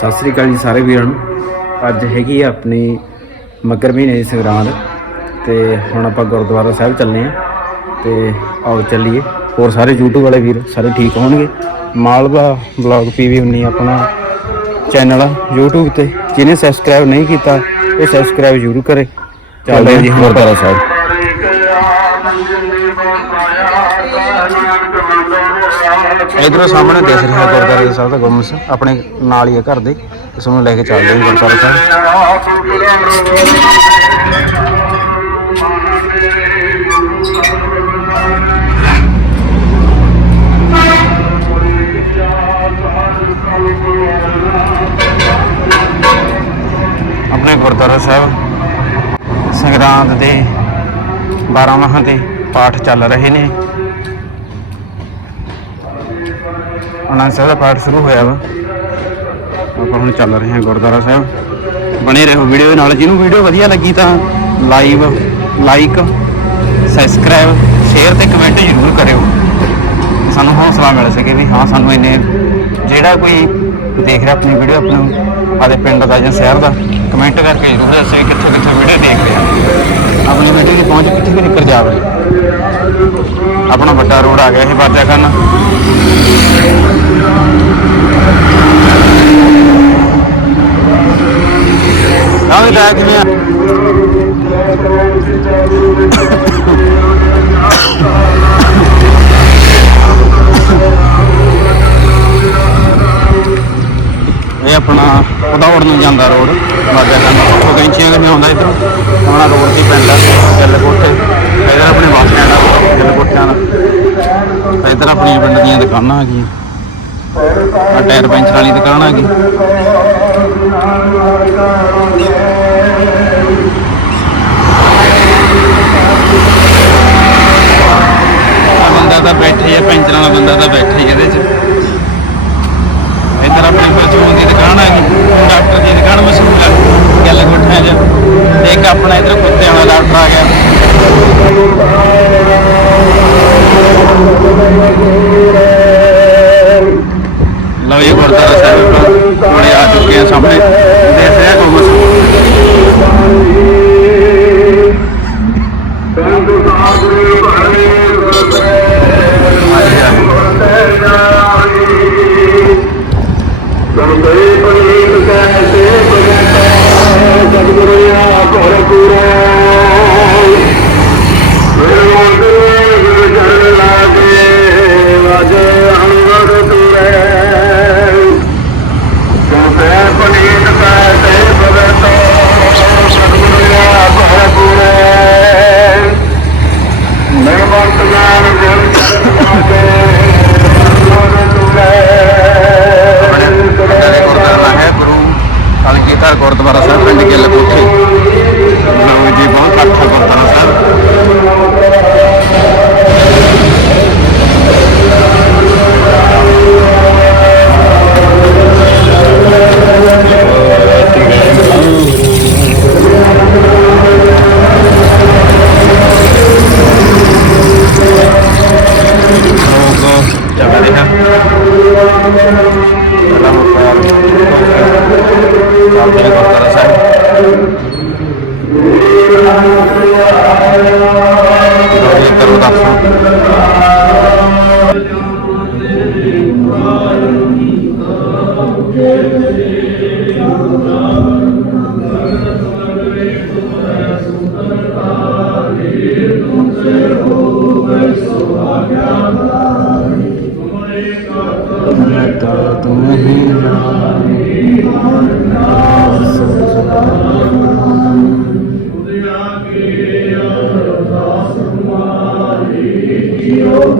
ਸਤਿ ਸ੍ਰੀ ਅਕਾਲ ਜੀ ਸਾਰੇ ਵੀਰਾਂ ਨੂੰ। ਅੱਜ ਹੈਗੀ ਆ ਆਪਣੀ ਮੱਘਰ ਮਹੀਨੇ ਦੀ ਸੰਗਰਾਂਦ ਤੇ ਹੁਣ ਆਪਾਂ ਗੁਰਦੁਆਰਾ ਸਾਹਿਬ ਚੱਲੇ ਆ ਤੇ ਆਓ ਚੱਲੀਏ। ਹੋਰ ਸਾਰੇ YouTube ਵਾਲੇ ਵੀਰ ਸਾਰੇ ਠੀਕ ਹੋਣਗੇ? ਮਾਲਵਾ ਬਲੌਗ ਪੀਵੀ 19 ਆਪਣਾ ਚੈਨਲ ਆ YouTube ਤੇ। ਜਿਹਨੇ ਸਬਸਕ੍ਰਾਈਬ ਨਹੀਂ ਕੀਤਾ ਉਹ ਸਬਸਕ੍ਰਾਈਬ ਜ਼ਰੂਰ ਕਰੇ। ਚੱਲਦੇ ਜੀ ਗੁਰਦੁਆਰਾ ਸਾਹਿਬ। ਇਧਰੋਂ ਸਾਹਮਣੇ ਦੇਖ ਰਿਹਾ ਗੁਰਦੁਆਰਾ ਸਾਹਿਬ ਦਾ ਗੁੰਮਸ ਆਪਣੇ ਨਾਲ ਹੀ ਹੈ ਘਰ ਦੇ, ਇਸ ਨੂੰ ਲੈ ਕੇ ਚੱਲਦੇ ਹਾਂ ਗੁਰਦੁਆਰਾ ਸਾਹਿਬ। ਆਪਣੇ ਗੁਰਦੁਆਰਾ ਸਾਹਿਬ ਸੰਗਰਾਂਦ ਦੇ 12 ਮਾਹਾਂ ਤੇ ਪਾਠ ਚੱਲ ਰਹੇ ਨੇ। ਅਨੰਦ ਸਾਹਿਬ ਦਾ ਪਾਠ ਸ਼ੁਰੂ ਹੋਇਆ ਵਾ। ਆਪਾਂ ਹੁਣ ਚੱਲ ਰਹੇ ਹਾਂ ਗੁਰਦੁਆਰਾ ਸਾਹਿਬ। ਬਣੇ ਰਹੋ ਵੀਡੀਓ ਦੇ ਨਾਲ। ਜਿਹਨੂੰ ਵੀਡੀਓ ਵਧੀਆ ਲੱਗੀ ਤਾਂ ਲਾਈਵ ਲਾਈਕ ਸਬਸਕ੍ਰਾਈਬ ਸ਼ੇਅਰ ਤੇ ਕਮੈਂਟ ਜ਼ਰੂਰ ਕਰਿਓ। ਸਾਨੂੰ ਹੌਸਲਾ ਮਿਲ ਸਕੇ ਵੀ ਹਾਂ, ਸਾਨੂੰ ਇੰਨੇ ਜਿਹੜਾ ਕੋਈ ਦੇਖ ਰਿਹਾ ਆਪਣੀ ਵੀਡੀਓ ਆਪਣੇ ਆਦੇ ਪਿੰਡ ਦਾ ਜਾਂ ਸ਼ਹਿਰ ਦਾ ਕਮੈਂਟ ਕਰਕੇ ਜ਼ਰੂਰ ਦੱਸੋ ਵੀ ਕਿੱਥੋਂ ਕਿੱਥੋਂ ਵੀਡੀਓ ਦੇਖ ਰਿਹਾ। ਆਪਣੀ ਵੀਡੀਓ ਦੀ ਪਹੁੰਚ ਕਿੱਥੇ ਵੀ ਨਿਕਲ ਜਾਵੇ। ਆਪਣਾ ਵੱਡਾ ਰੋਡ ਆ ਗਿਆ ਇਹ ਬਾਜਾ ਕਰਨ। ਇਹ ਆਪਣਾ ਉਦੌੜ ਨੂੰ ਜਾਂਦਾ ਰੋਡ ਬਾਜਾ ਕਰਨ ਉਹ ਕੈਂਚੀਆਂ ਦੇ ਆਉਂਦਾ ਇੱਧਰ ਆਪਣਾ ਰੋਡ ਦੀ ਪਿੰਡ ਆ ਚੱਲ ਕੋਠੇ ਇਧਰ ਆਪਣੇ ਬੱਸ ਸਟੈਂਡ ਆ ਚੱਲ ਕੋਠਿਆਂ ਦਾ ਇਧਰ ਆਪਣੀਆਂ ਪਿੰਡ ਦੀਆਂ ਦੁਕਾਨਾਂ ਆ ਗਈਆਂ। ਆ ਟਾਇਰ ਪੈਂਚਰ ਵਾਲੀ ਦੁਕਾਨ ਆ ਗਈ। ਆ ਬੰਦਾ ਤਾਂ ਬੈਠਾ ਹੀ ਆ, ਪੈਂਚਰ ਵਾਲਾ ਬੰਦਾ ਤਾਂ ਬੈਠਾ ਹੀ ਇਹਦੇ 'ਚ। ਇੱਧਰ ਆਪਣੀ ਪਰਚੂਨ ਦੀ ਦੁਕਾਨ ਆ ਗਈ, ਡਾਕਟਰ ਦੀ ਦੁਕਾਨ ਮਸ਼ਹੂਰ ਆ। ਗੱਲ ਕੋਠਿਆਂ 'ਚ। ਇੱਕ ਆਪਣਾ ਇੱਧਰ ਕੁੱਤਿਆਂ ਵਾਲਾ ਡਾਕਟਰ ਆ ਗਿਆ। ਲਓ ਇਹ ਗੁਰਦੁਆਰਾ ਸਾਹਿਬ ਕੋਲੇ ਆ ਚੁੱਕੇ ਆ ਸਾਹਮਣੇ। ਦੇਖ ਰਿਹਾ ਕੋਮਸ ਗੁਰਦੁਆਰਾ ਚੱਲਦੇ ਹਾਂ ਗੁਰਦੁਆਰਾ ਸਾਹਿਬ? ਲਓ ਜੀ ਕਰੋ ਦਰਸ਼ਨ। ਤੁਮ ਹੀ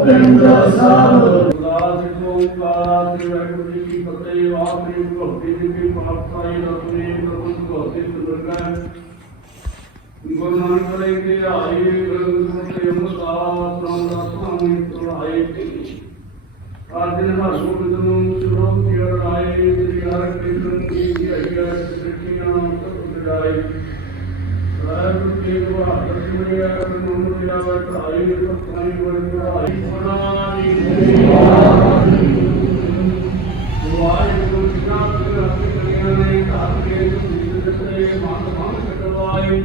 ਪਿੰਡੋ ਸਾਹੋ ਰਾਜ ਕੋ ਕਾਲਾ ਤੇ ਵਾਹਿਗੁਰੂ ਜੀ ਕੀ ਫਤਿਹ ਵਾਹਿਗੁਰੂ ਭਗਤੀ ਜੀ ਕੀ ਪਾਤਸ਼ਾਹੀ ਰਤਨੀ ਪ੍ਰਭੂ ਭਗਤੀ ਸੁਰਗਾ ਗੁਰੂ ਨਾਨਕ ਦੇਵ ਜੀ ਆਈ ਗ੍ਰੰਥ ਤੇ ਅਮਤਾ ਪ੍ਰਮਦਾ ਸੁਆਮੀ ਪ੍ਰਭਾਈ ਤੇ ਆਰਜਨ ਹਰਸੂਤ ਨੂੰ ਸੁਰੋਂ ਕੀ ਰਾਏ ਜੀ ਹਰ ਕ੍ਰਿਸ਼ਨ ਦੀ ਆਈ ਵਾਹਿਗੁਰੂ ਜੀ ਕੋ ਆਦਰ ਮਿਲਿਆ ਨੂੰ ਮਿਲਿਆ ਪੜਾਈ ਸਤਾਈ ਬੜੀ ਪੜਾਈ ਬਣਾਈ ਵਾਹਿਗੁਰੂ ਜੀ ਕਾ ਖਾਲਸਾ ਕੇ ਸੁਨੀਲ ਦਿੱਤੇ ਮਨ ਮਨ ਕਟਵਾਏ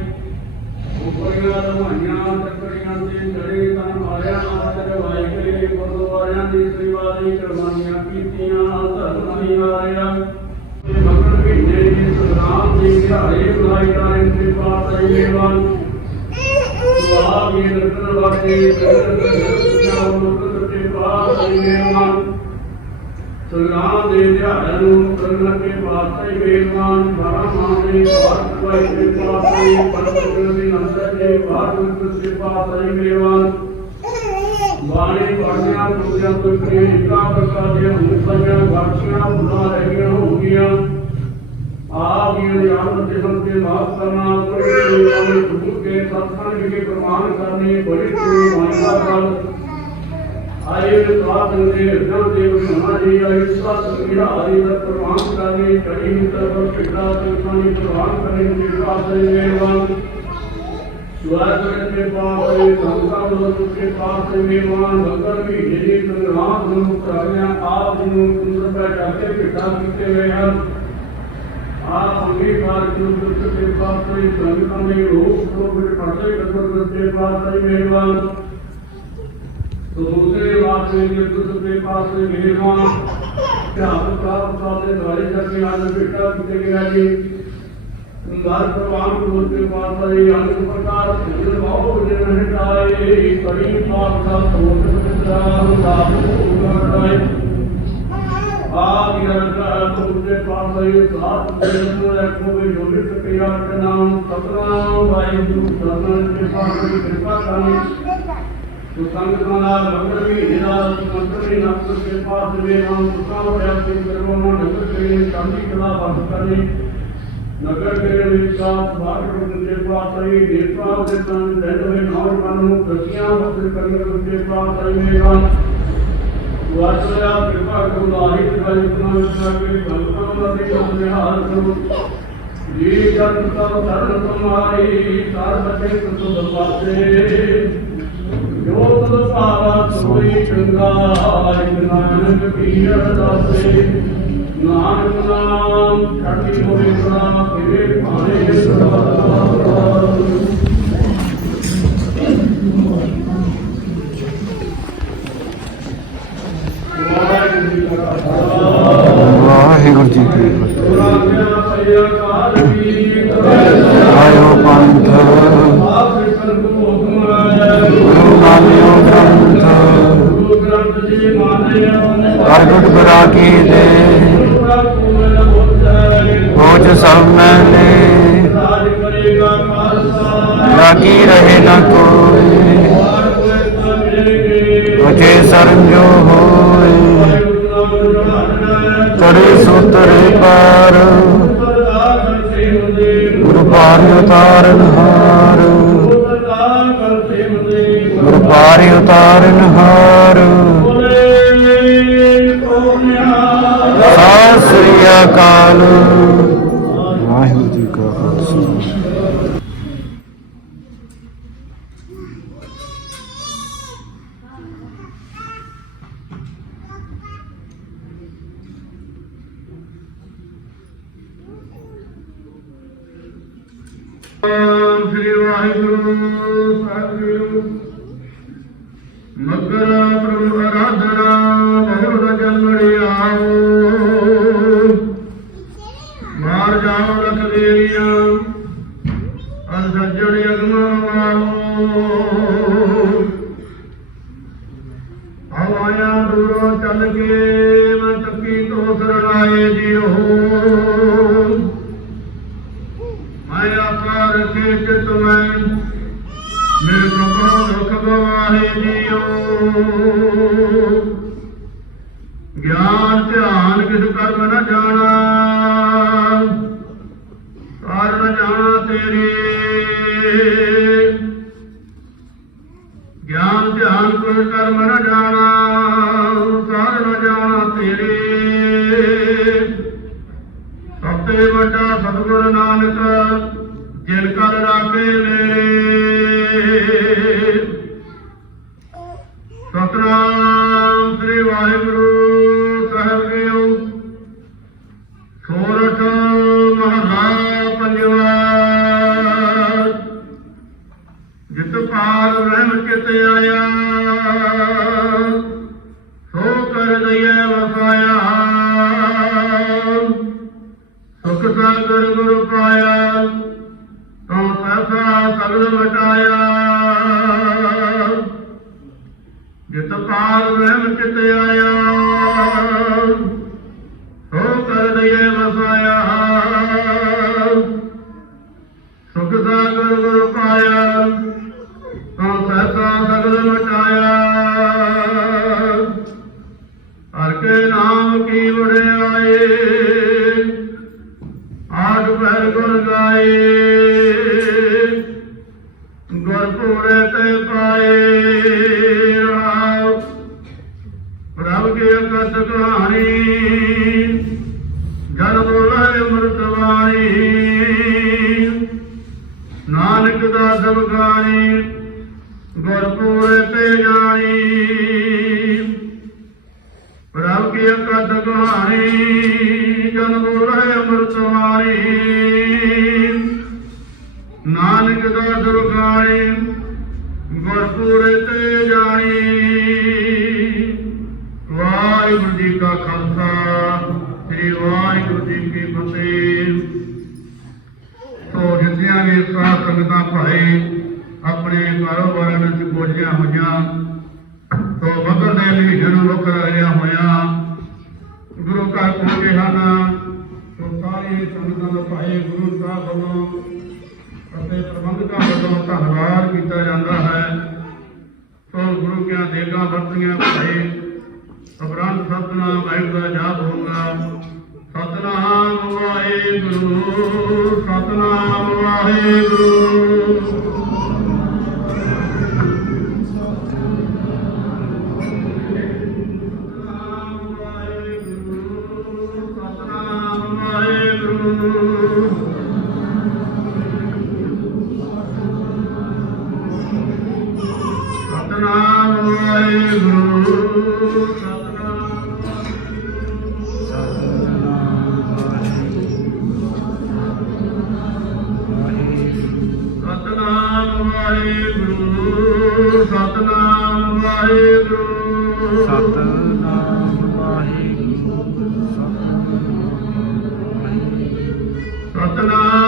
ਉਪਰੀਆਂ ਰਮਾਈਆਂ ਤਕੜੀਆਂ ਤੇ ਚੜੇ ਤਨ ਮਾਰਿਆ ਆਦਰ ਵਾਈ ਕੇ ਗੁਰਦੁਆਰਿਆਂ ਦੀ ਸੇਵਾ ਦੀ ਕਰਮਾਨੀਆਂ ਕੀਤੀਆਂ ਧਰਮ ਨਹੀਂ ਆਰਿਆ ਤੇ ਮਗਰ ਮਹੀਨੇ ਦੀ ਸੰਗਰਾਮ ਦੀ ਦਿਹਾੜੇ ਬਣਾਈ ਤੇ ਪਾਤ ਜੀਵਨ ਸੁਆਹ ਵੀ ਰਤਨ ਵਾਕੇ ਕਰਤਿਆ ਮੁਕਤ ਤੇ ਪਾਤ ਜੀਵਨ ਸੰਗਰਾਮ ਦੇ ਦਿਹਾੜਿਆਂ ਨੂੰ ਕਰਨ ਕੇ ਪਾਤਸ਼ਾਹੀ ਵੇਦਮਾਨ ਬਾਰਾਂ ਮਾਮਲੇ ਬਾਤ ਕੋਈ ਤੇ ਪਾਤਸ਼ਾਹੀ ਪਰਮਪੁਰ ਦੀ ਅੰਦਰ ਦੇ ਬਾਤ ਵਿੱਚ ਤੇ ਪਾਤਸ਼ਾਹੀ ਵੇਦਮਾਨ ਬਾਣੀ ਪੜ੍ਹਨਿਆਂ ਤੁਰਿਆਂ ਤੋਂ ਕਰੀ ਇਕਾ ਪ੍ਰਕਾਰ ਦੀਆਂ ਹੁੰਦੀਆਂ ਵਾਕੀਆਂ ਭੁੱਲਾਂ ਰਹਿ ਹੋਗੀਆਂ ਆਪ ਹੀ ਯਾਦ ਤੇ ਸੰਤੇ ਮਾਫ ਕਰਨਾ ਕੋਈ ਆਪਣੇ ਗੁਰੂ ਕੇ ਸਤਸੰਗ ਵਿਖੇ ਪ੍ਰਮਾਣ ਕਰਨੀ ਬੜੀ ਕੋਈ ਮਾਨਤਾ ਪ੍ਰਾਪਤ ਆਏ ਸਵਾਦ ਦੇ ਹਿਰਦੇ ਦੇ ਬਣਾ ਜੀ ਆਏ ਸਤ ਮੇਰਾ ਹਰੀ ਦਾ ਪ੍ਰਮਾਣ ਕਰਨੀ ਕੜੀ ਨਿਤਰ ਕਿੱਡਾ ਤੇ ਪਾਣੀ ਪ੍ਰਵਾਨ ਕਰਨੀ ਦੀ ਪ੍ਰਾਪਤ ਮੇਰਵਾਨ ਸਵਾਦ ਦੇ ਪਾਸੇ ਸੰਸਾਰ ਨੂੰ ਕੇ ਪਾਸੇ ਮੇਰਵਾਨ ਭਗਤ ਵੀ ਜਿਹੜੀ ਸੰਗਰਾਮ ਨੂੰ ਕਰਿਆ ਆਪ ਜੀ ਨੂੰ ਸੁੰਦਰ ਪੈ ಆ ಸಂಗೀತಾರ್ಜುನಕ್ಕೆ ಪಾತ್ರ ಈ ಸಂಘಟನೆ ಹೋಗ್ಬಿಟ್ಟು ಪಟ್ಟೆ ಕಟ್ಟೋದಕ್ಕೆ ಪಾತ್ರ ಮೇಲ್ವಾನ್ तो दूसरे बात में बिल्कुल सबके पास में मेहमान क्या आपका साथे द्वारे करके आज बेटा पिते के आगे सुंदर प्रवाह को के पास आई अनेक प्रकार के भाव विजय रहता है करीम पाक का सोच रहा हूं ਦੇ ਪਾਸੇ ਸਾਥ ਨੂੰ ਰੱਖੋ ਵੀ ਜੋਲੀ ਸਕਿਆ ਨਾਮ ਸਤਨਾਮ, ਵਾਹਿਗੁਰੂ ਸਤਨਾਮ ਕਿਰਪਾ ਕਰੀ, ਕਿਰਪਾ ਕਰਨੀ ਜੋ ਸੰਗਤਾਂ ਨਾਲ ਲੰਗਰ ਵੀ ਜਿਹੜਾ ਸੰਤਰੀ ਨਫਸ ਦੇ ਪਾਸ ਦੇ ਨਾਮ ਸੁਖਾਂ ਵੜਿਆ ਤੇ ਕਰਵਾਉਣ ਨੂੰ ਨਗਰ ਕਰੇ ਸਾਂਝੀ ਕਲਾ ਵਾਸ ਕਰਨੀ ਨਗਰ ਕਰੇ ਵਿਚਾਰ ਵਾਹਿਗੁਰੂ ਦੇ ਪਾਸੇ ਦੇਵਤਾ ਦੇ ਤਨ ਦੇ ਨਾਮ ਮਨ ਨੂੰ ਖੁਸ਼ੀਆਂ ਵਸਤ ਕਰਨ ਦੇ ਪਾਸੇ ਮੇਰੇ। ਨਾਲ ਵਾਸਨਾ ਕਿਰਪਾ ਕਰੋ ਲਾਹੀ ਤੇ ਬਲਤਨਾ ਵਿੱਚ ਆ ਕੇ ਸੰਗਤਾਂ ਦੇ ਆਪਣੇ ਹਾਲ ਕਰੋ ਜੀ ਜਨ ਤਨ ਸਰਨ ਤੁਮਾਰੀ ਸਾਰ ਬਚੇ ਤੁਧ ਪਾਸੇ ਜੋ ਤਦ ਭਾਵਾ ਸੋਈ ਚੰਗਾ ਇਕ ਨਾਨਕ ਪੀਰ ਦਾਸੇ ਨਾਨਕ ਨਾਮ ਛੱਡੀ ਹੋਏ ਸਦਾ ਫਿਰੇ ਭਾਣੇ ਮੈਨੇ ਲਾਗੀ ਰਹੇ ਨਾ ਕੋਈ। ਅਜੇ ਸਰਨ ਜੋ ਹੋਏ। ਕਰੇ ਸੂਤਰੇ ਪਾਰ। ਗੁਰੂ ਪਾਰਿ ਉਤਾਰਨ ਹਾਰ। ਸਰਦਾਰ ਗੁਰੂ ਪਾਰਿ ਉਤਾਰਨ ਹਾਰ। ਸਤਿ ਸ੍ਰੀ ਅਕਾਲ। ਵਾਹਿਗੁਰੂ ਜੀ ਕਾ ਖਾਲਸਾ ਸ੍ਰੀ ਵਾਹਿਗੁਰੂ ਗਿਆਨ, ਧਿਆਨ, ਕਿਸ ਕਰਮ ਨ ਜਾਣਾ। ਕਾਰਨ ਜਾਣਾ ਤੇਰੇ। ਗਿਆਨ, ਧਿਆਨ ਕੋਈ ਕਰਮ ਨਾ ਜਾਣਾ। ਕਾਰਨ ਜਾਣਾ ਤੇਰੇ। ਸਭ ਤੋਂ ਵੱਡਾ ਸਤਿਗੁਰ ਨਾਨਕ, ਜਿਨ ਕਰ ਰਾਖੇ ਮੇਰੇ। ਸਤਨਾਮ ਸ੍ਰੀ ਵਾਹਿਗੁਰੂ। ਜਿਤ ਕਾਲ ਰਹਿਮ ਚਿਤ ਆਇਆ। ਸੋ ਕਰ ਦਈਏ ਵਸਾਇਆ। ਸੁਖ ਸਾਗਰ ਗੁਰ ਪਾਇਆ। ਤਉ ਸਸਾ ਸਗਲ ਮਟਾਇਆ। ਹਰ ਕੇ ਨਾਮ ਕੀ ਵਡਿਆਏ ਆਠ ਪਹਿਰ ਗੁਰ ਗਾਏ। ਗੁਰ ਪੂਰੇ ਤੇ ਪਾਏ। ਕੀ ਅਕਤ ਕਹਾਣੀ ਜਨ ਬੋਲੇ ਅੰਮ੍ਰਿਤ ਬਾਣੀ ਨਾਨਕ ਦਾ ਸਭ ਗਾਣੀ ਗੁਰ ਤੇ ਜਾਣੀ ਪ੍ਰਭ ਕੀ ਅਕਦ ਕਹਾਣੀ ਜਨ ਬੋਲੇ ਅੰਮ੍ਰਿਤ ਵਾਣੀ ਨਾਨਕ ਦਾ ਦੁਰਗਾਣੀ ਗੁਰਪੂਰੇ ਤੇ ਜਾਣੀ ਵਾਹਿਗੁਰੂ ਜੀ ਕਾ ਖਾਲਸਾ, ਸ੍ਰੀ ਵਾਹਿਗੁਰੂ ਜੀ ਕੀ ਫਤਿਹ। ਸੋ ਜਿੰਦਿਆਂ ਵੀ ਸਾਧ ਸੰਗਤਾਂ ਭਾਈ ਆਪਣੇ ਕਾਰੋਬਾਰਾਂ ਵਿੱਚ ਬੋਝੀਆਂ ਹੋਈਆਂ। ਤੋ ਬਦਲ ਦੇ ਲਈ ਜਨ ਲੋਕ ਰਹਿਆ ਹੋਇਆ। ਗੁਰੂ ਘਰ ਪਹੁੰਚੇ ਹਨ। ਤੋ ਸਾਰੀ ਸੰਗਤਾਂ ਦਾ ਭਾਈ ਗੁਰੂ ਸਾਹਿਬ ਵੱਲੋਂ। ਅਤੇ ਪ੍ਰਬੰਧਕਾਂ ਵੱਲੋਂ ਧੰਨਵਾਦ ਕੀਤਾ ਜਾਂਦਾ ਹੈ। ਸੋ ਗੁਰੂ ਕਿਆ ਦੇਗਾ ਵਰਤੀਆਂ ਭਾਈ ਅਬਰਾਨ ਸਤਨਾਮ ਵਾਹਿਗੁਰੂ ਦਾ ਜਾਪ ਹੋਊਗਾ। ਸਤਨਾਮ ਵਾਹਿਗੁਰੂ ਸਤਨਾਮ ਵਾਹਿਗੁਰੂ। No.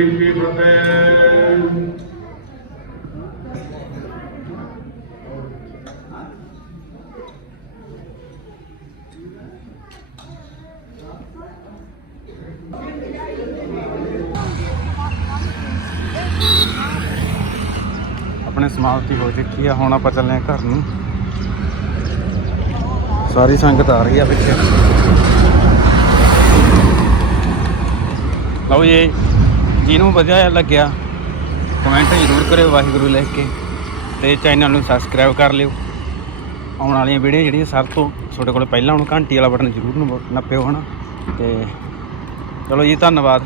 ਜੀ ਕੀ ਫਤਿਹ। ਆਪਣੇ ਸਮਾਪਤੀ ਹੋ ਚੁੱਕੀ ਆ, ਹੁਣ ਆਪਾਂ ਚੱਲੇ ਆ ਘਰ ਨੂੰ। ਸਾਰੀ ਸੰਗਤ ਆ ਰਹੀ ਆ ਪਿੱਛੇ। ਲਓ ਜੀ। ਜਿਹਨੂੰ ਵਧੀਆ ਲੱਗਿਆ। ਕਮੈਂਟ ਜ਼ਰੂਰ ਕਰਿਓ ਵਾਹਿਗੁਰੂ ਲਿਖ ਕੇ ਤੇ ਚੈਨਲ ਨੂੰ ਸਬਸਕ੍ਰਾਈਬ ਕਰ ਲਿਓ। ਆਉਣ ਵਾਲੀਆਂ ਵੀਡੀਓ ਜਿਹੜੀਆਂ ਸਭ ਤੋਂ ਤੁਹਾਡੇ ਕੋਲ ਪਹਿਲਾਂ ਹੁਣ ਘੰਟੀ ਵਾਲਾ ਬਟਨ ਜ਼ਰੂਰ ਨੱਪ- ਨੱਪਿਓ ਹਨਾ। ਤੇ ਚਲੋ ਜੀ, ਧੰਨਵਾਦ।